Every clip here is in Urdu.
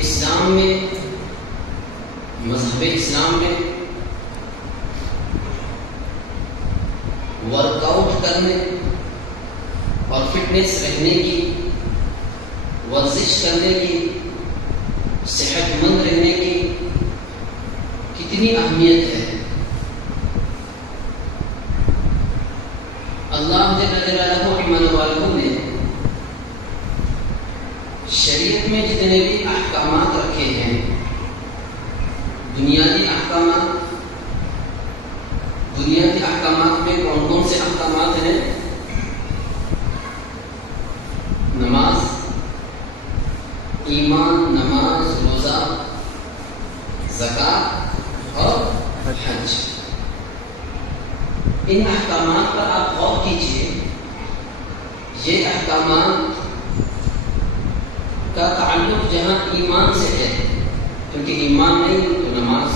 اسلام میں، مذہب اسلام میں ورک آؤٹ کرنے اور فٹنس رہنے کی، ورزش کرنے کی، صحت مند رہنے کی کتنی اہمیت ہے۔ اللہ جل جلالہ ایمان والوں نے شریعت میں جتنے بھی احکامات رکھے ہیں، بنیادی احکامات میں کون کون سے احکامات ہیں؟ نماز، ایمان، نماز، روزہ، زکوٰۃ اور حج۔ ان احکامات پر آپ غور کیجیے، یہ احکامات کا تعلق جہاں ایمان سے ہے، کیونکہ ایمان نہیں تو نماز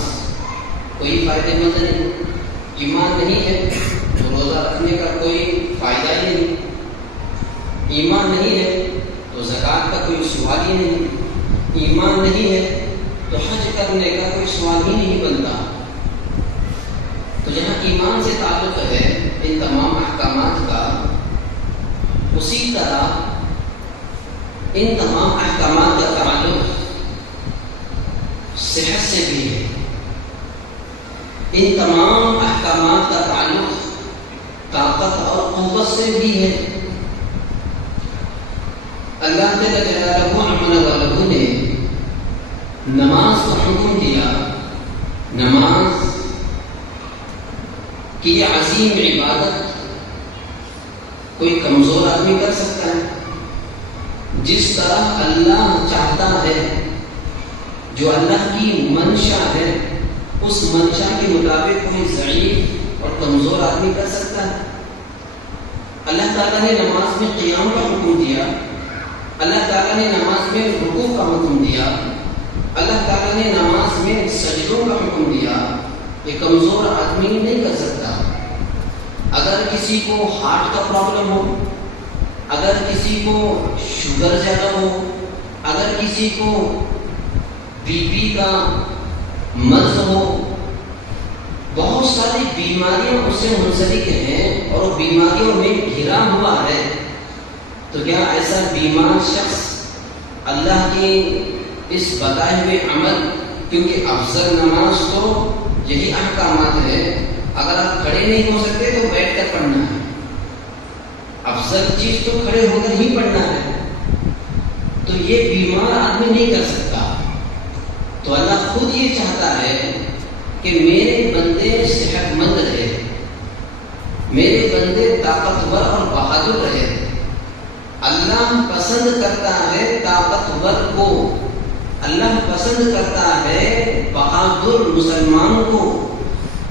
کوئی فائدہ مند نہیں، ایمان نہیں ہے تو روزہ رکھنے کا کوئی فائدہ ہی نہیں، ایمان نہیں ہے تو زکوٰۃ کا کوئی سوال ہی نہیں، ایمان نہیں ہے تو حج کرنے کا کوئی سوال ہی نہیں بنتا۔ تو جہاں ایمان سے تعلق ہے ان تمام احکامات کا، اسی طرح ان تمام احکامات کا تعلق صحت سے بھی ہے، ان تمام احکامات کا تعلق طاقت اور قوت سے بھی ہے۔ اللہ جل جلالہ عمل والہ نے نماز کو حکم دیا، نماز کہ یہ عظیم عبادت کوئی کمزور آدمی کر سکتا ہے؟ جس طرح اللہ چاہتا ہے، جو اللہ کی منشا ہے، اس منشا کے مطابق کوئی ضعیف اور کمزور آدمی کر سکتا ہے؟ اللہ تعالیٰ نے نماز میں قیام کا حکم دیا، اللہ تعالیٰ نے نماز میں رکوع کا حکم دیا، اللہ تعالیٰ نے نماز میں سجدوں کا حکم دیا۔ یہ کمزور آدمی نہیں کر سکتا۔ اگر کسی کو ہارٹ کا پرابلم ہو، اگر کسی کو شوگر زیادہ ہو، اگر کسی کو بی پی کا مرض ہو، بہت ساری بیماریاں اس سے منسلک ہیں اور وہ بیماریوں میں گھرا ہوا ہے، تو کیا ایسا بیمار شخص اللہ کے اس بتائے ہوئے عمل، کیونکہ افضل نماز تو یہی احکامات ہے، اگر آپ کھڑے نہیں ہو سکتے تو بیٹھ کر پڑھنا ہے، افضل چیز تو کھڑے ہو کر ہی پڑھنا ہے، تو یہ بیمار آدمی نہیں کر سکتا۔ تو اللہ خود یہ چاہتا ہے کہ میرے بندے صحت مند رہے، میرے بندے طاقتور اور بہادر رہے۔ اللہ پسند کرتا ہے طاقتور کو، اللہ پسند کرتا ہے بہادر مسلمان کو،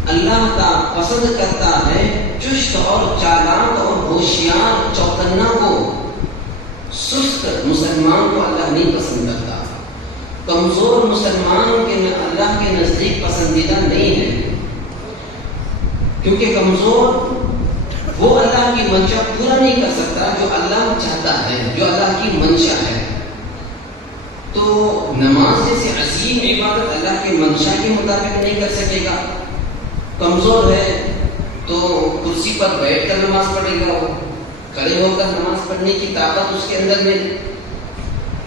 اللہ کا پسند کرتا ہے چست اور چالاک اور ہوشیار چوکنا کو، سست مسلمان کو اللہ نہیں پسند کرتا۔ کمزور مسلمان کے اللہ کے نزدیک پسندیدہ نہیں ہے، کیونکہ کمزور وہ اللہ کی منشا پورا نہیں کر سکتا جو اللہ چاہتا ہے، جو اللہ کی منشا ہے۔ تو نماز جیسے عظیم عبادت اللہ کے منشا کے مطابق نہیں کر سکے گا، کمزور ہے تو کرسی پر بیٹھ کر نماز پڑھے گا، وہ کھڑے ہو کر نماز پڑھنے کی طاقت اس کے اندر نہیں۔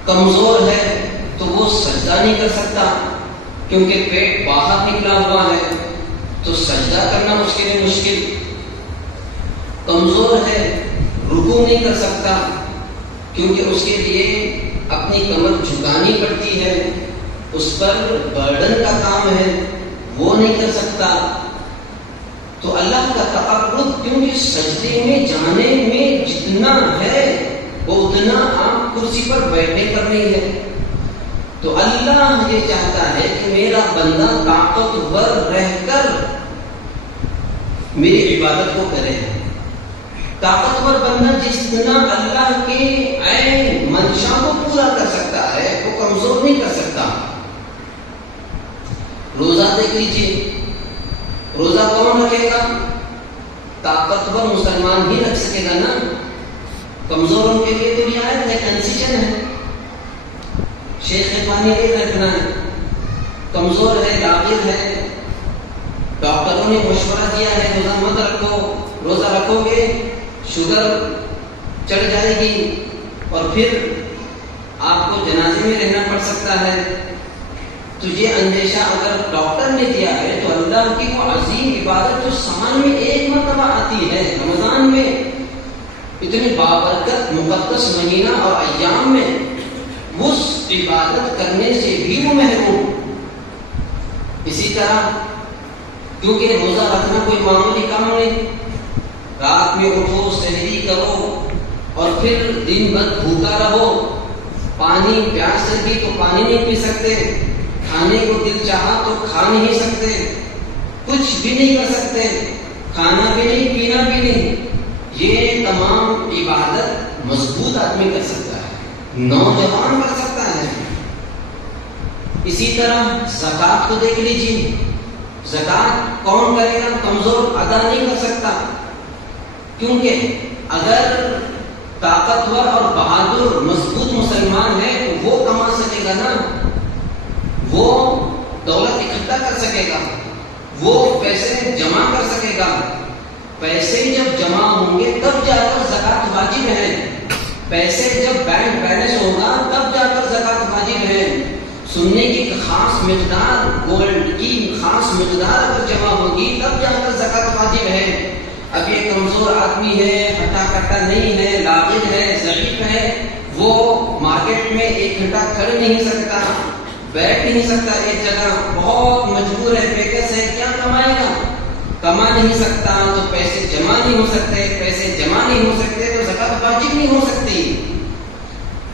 کمزور ہے تو وہ سجدہ نہیں کر سکتا، کیونکہ پیٹ باہر نکلا ہوا ہے تو سجدہ کرنا اس کے لیے مشکل۔ کمزور ہے رکوع نہیں کر سکتا، کیونکہ اس کے لیے اپنی کمر جھکانی پڑتی ہے، اس پر برڈن کا کام ہے، وہ نہیں کر سکتا۔ تو اللہ کا تقرب، کیونکہ سجدے میں جانے میں جتنا ہے وہ اتنا آپ کرسی پر بیٹھنے پر نہیں ہے۔ تو اللہ یہ چاہتا ہے کہ میرا بندہ طاقتور رہ کر میری عبادت کو کرے۔ طاقتور بندہ جس طرح اللہ کے عین منشا کو پورا کر سکتا ہے، وہ کمزور نہیں کر سکتا۔ روزہ دیکھ لیجیے، روزہ کون رکھے گا؟ طاقتور مسلمان ہی رکھ سکے گا نا، کمزوروں کے لیے تو رعایت ہے، کنسیشن ہے۔ شیخ پانی نہیں رکھنا ہے، کمزور ہے، لاغر ہے، ڈاکٹروں نے مشورہ دیا ہے روزہ مت رکھو، روزہ رکھو گے شوگر چڑھ جائے گی اور پھر آپ کو جنازے میں رہنا پڑ سکتا ہے. تجھے اندیشہ اگر ڈاکٹر نے دیا ہے تو اللہ کی وہ عظیم عبادت جو سال میں ایک مرتبہ آتی ہے رمضان میں، اتنی بابرکت مقدس مہینہ اور ایام میں، اس عبادت کرنے سے بھی وہ محروم. اسی طرح کیونکہ روزہ رکھنا کوئی معمولی کام نہیں، رات میں اٹھو، سحری کرو اور پھر دن بھر بھوکا رہو، پانی پیاس لگی تو پانی نہیں پی سکتے، کھانے کو دل چاہا تو کھا نہیں سکتے، کچھ بھی نہیں کر سکتے، کھانا بھی نہیں، پینا بھی نہیں. یہ تمام عبادت مضبوط آدمی کر سکتا ہے، نوجوان کر سکتا ہے. اسی طرح زکوٰۃ کو دیکھ لیجیے، زکوٰۃ کون کرے گا؟ کمزور ادا نہیں کر سکتا، کیونکہ اگر طاقتور اور بہادر مضبوط مسلمان ہے تو وہ کما سکے گا نا، وہ دولت اکٹھا کر سکے گا، وہ پیسے جمع کر سکے گا. پیسے جب جمع ہوں گے تب جا کر زکوٰۃ واجب ہے، پیسے جب بینک بیلنس ہوگا تب جا کر زکوٰۃ واجب ہے. سننے کی خاص مقدار، گولڈ کی خاص مقدار اگر جمع ہوگی تب جا کر زکوٰۃ واجب ہے. اب یہ کمزور آدمی ہے، ہٹا کٹا نہیں ہے، لاغر ہے، ضعیف ہے، وہ مارکیٹ میں ایک گھنٹہ کھڑ نہیں سکتا، بیٹھ نہیں سکتا ایک جگہ، بہت مجبور ہے، بیکس ہے، کیا کمائے گا؟ کما نہیں سکتا تو پیسے جمع نہیں ہو سکتے، پیسے جمع نہیں ہو سکتے تو زکوٰۃ واجب نہیں ہو سکتی.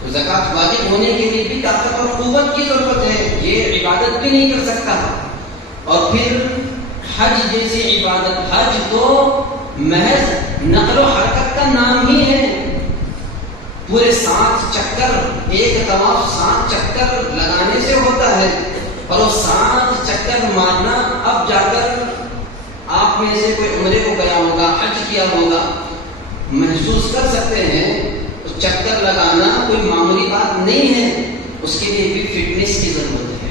تو زکوٰۃ واجب ہونے کے لیے بھی طاقت اور قوت کی ضرورت ہے، یہ عبادت بھی نہیں کر سکتا. اور پھر حج جیسی عبادت، حج تو محض نقل و حرکت کا نام ہی ہے، پورے 7 چکر، ایک طواف 7 چکر لگانے سے ہوتا ہے، اور وہ 7 چکر مارنا، اب جا کر آپ میں سے کوئی عمرے کو گیا ہوگا، حج کیا ہوگا، محسوس کر سکتے ہیں چکر لگانا کوئی معمولی بات نہیں ہے. اس کے لیے بھی فٹنس کی ضرورت ہے،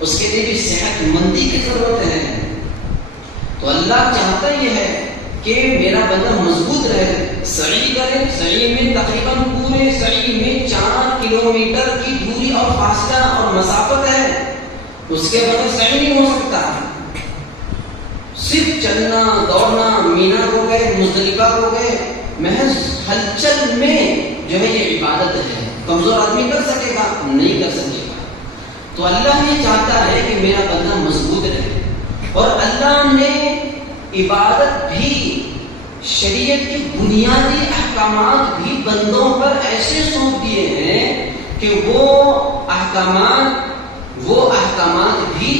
اس کے لیے بھی صحت مندی کی ضرورت ہے. تو اللہ چاہتا یہ ہے کہ میرا بندہ مضبوط رہے، سعی کرے. سعی میں تقریباً پورے سعی میں 4 کلومیٹر کی دوری اور فاصلہ اور مسافت ہے، اس کے بغیر سعی نہیں ہو سکتا. صرف چلنا دوڑنا، مینا کو گئے، مزدلفہ کو گئے، محض ہلچل میں جو ہے یہ عبادت ہے. کمزور آدمی کر سکے گا؟ نہیں کر سکے گا. تو اللہ یہ چاہتا ہے کہ میرا بندہ مضبوط رہے، اور اللہ نے عبادت بھی، شریعت کی بنیادی احکامات بھی بندوں پر ایسے سونپ دیے ہیں کہ وہ احکامات بھی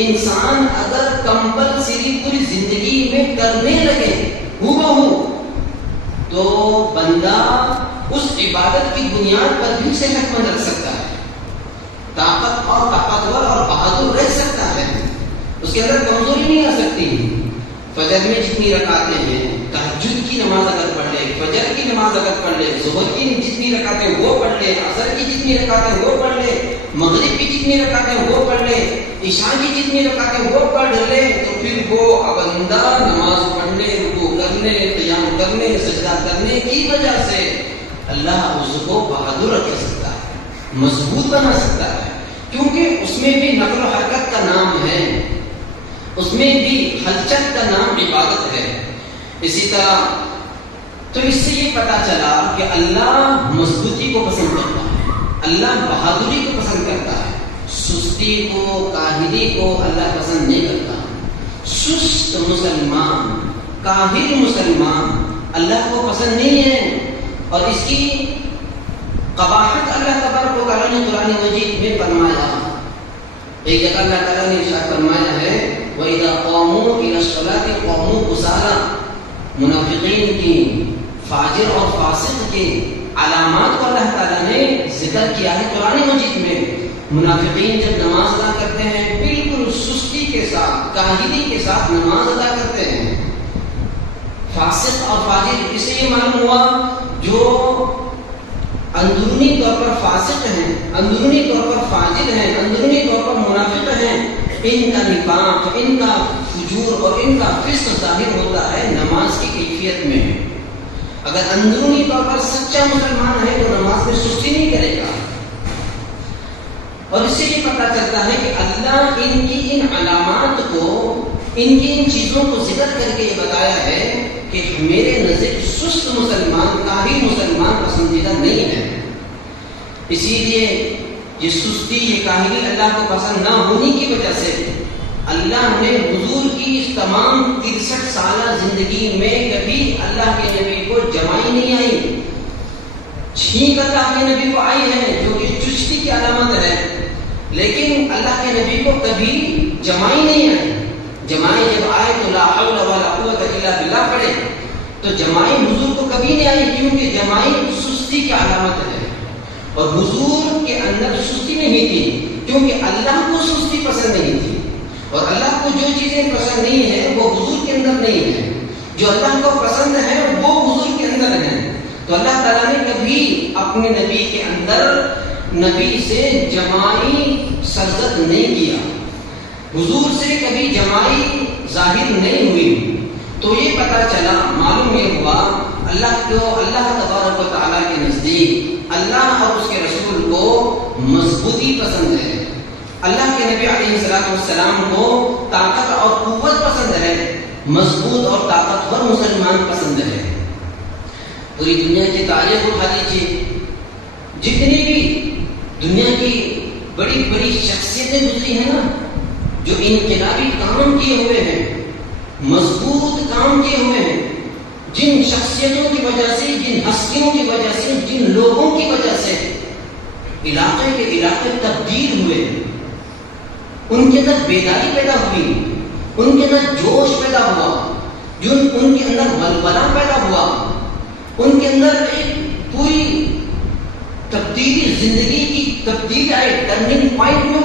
انسان اگر کمپلسری پوری زندگی میں کرنے لگے ہو تو بندہ اس عبادت کی بنیاد پر بھی صحت مند رہ سکتا ہے، طاقتور اور بہادر رہ سکتا ہے، اس کے اندر کمزوری نہیں آ سکتی. فجر میں جتنی رکعتیں ہیں، تہجد کی نماز اگر پڑھ لے، فجر کی نماز اگر پڑھ لے، ظہر کی جتنی رکعتیں وہ پڑھ لے، عصر کی جتنی رکعتیں وہ پڑھ لے، مغرب کی جتنی رکعتیں وہ پڑھ لے، عشاء کی جتنی رکعتیں وہ پڑھ لے، تو پھر وہ بندہ نماز پڑھنے، رکوع کرنے، قیام کرنے، سجدہ کرنے کی وجہ سے اللہ اس کو بہادر رکھ سکتا ہے، مضبوط بنا سکتا ہے، کیونکہ اس میں بھی نقل و حرکت کا نام ہے، اس میں بھی ہلچل کا نام عبادت ہے. اسی طرح تو اس سے یہ پتا چلا کہ اللہ مضبوطی کو پسند کرتا ہے، اللہ بہادری کو پسند کرتا ہے، سستی کو، کاہلی کو اللہ پسند نہیں کرتا. سست مسلمان، کاہل مسلمان اللہ کو پسند نہیں ہے، اور اس کی قباحت اللہ تبارک و تعالیٰ نے قرآن مجید میں فرمایا. ایک جگہ اللہ تعالیٰ نے ارشاد فرمایا ہے وَإِذَا قَامُوا إِلَى الصَّلَاةِ قَامُوا كُسَالَىٰ. منافقین کی، فاجر اور فاسق کی علامات کو اللہ تعالیٰ نے ذکر کیا ہے قرآن مجید میں. منافقین جب نماز ادا کرتے ہیں بالکل سستی کے ساتھ، کاہلی کے ساتھ نماز ادا کرتے ہیں. فاسق اور فاجر اس سے یہ معلوم ہوا جو اندرونی طور پر فاسق ہیں، اندرونی طور پر فاجر ہیں، اندرونی طور پر منافق ہیں، ان کا نفاق، ان کا فجور اور ان کا فسق ظاہر ہوتا ہے نماز کی کیفیت میں۔ اگر اندرونی طور پر سچا مسلمان ہے تو نماز میں سستی نہیں کرے گا، اور اس سے یہ پتہ چلتا ہے کہ اللہ ان کی ان علامات کو، ان کی ان چیزوں کو ذکر کر کے یہ بتایا ہے کہ میرے نزدیک سست مسلمان، کاہل مسلمان پسندیدہ نہیں ہے۔ اسی لیے یہ سستی، یہ کاہلی اللہ کو پسند نہ ہونے کی وجہ سے اللہ نے حضور کی اس تمام 63 سالہ زندگی میں کبھی اللہ کے نبی کو جمائی نہیں آئی۔ چھینک اللہ کے نبی کو آئی ہے جو کہ چستی کی علامت ہے، لیکن اللہ کے نبی کو کبھی جمائی نہیں آئی۔ جمائی جب آئے تو لا حول ولا قوت الا باللہ پڑھے، تو جمائی حضور کو کبھی نہیں آئی، کیونکہ جمائی سستی کی علامت ہے، اور حضور کے اندر سستی نہیں تھی، کیونکہ اللہ کو سستی پسند نہیں تھی، اور اللہ کو جو چیزیں پسند نہیں ہیں وہ حضور کے اندر نہیں ہے، جو اللہ کو پسند ہے وہ حضور کے اندر ہے۔ تو اللہ تعالیٰ نے کبھی اپنے نبی کے اندر نبی سے جمائی سرزد نہیں کیا، حضور سے کبھی جمائی ظاہر نہیں ہوئی۔ تو یہ پتہ چلا، معلوم یہ ہوا اللہ تبارک و تعالیٰ کے نزدیک اللہ اور اس کے رسول کو مضبوطی پسند ہے، اللہ کے نبی علیہ السلام کو طاقت اور قوت پسند ہے، مضبوط اور طاقتور مسلمان پسند ہے۔ پوری دنیا کی تاریخ اٹھا لیجیے، جتنی بھی دنیا کی بڑی بڑی شخصیتیں گزری ہیں نا، جو انقلابی کام کیے ہوئے ہیں، مضبوط کام کیے ہوئے ہیں، جن شخصیتوں کی وجہ سے، جن ہستیوں کی وجہ سے، جن لوگوں کی وجہ سے علاقے کے علاقے تبدیل ہوئے، ان کے اندر بیداری پیدا ہوئی، ان کے اندر جوش پیدا ہوا، ان کے اندر ولولہ پیدا ہوا، ان کے اندر ایک پوری تبدیلی، زندگی کی تبدیل آئے، ٹرننگ پوائنٹ میں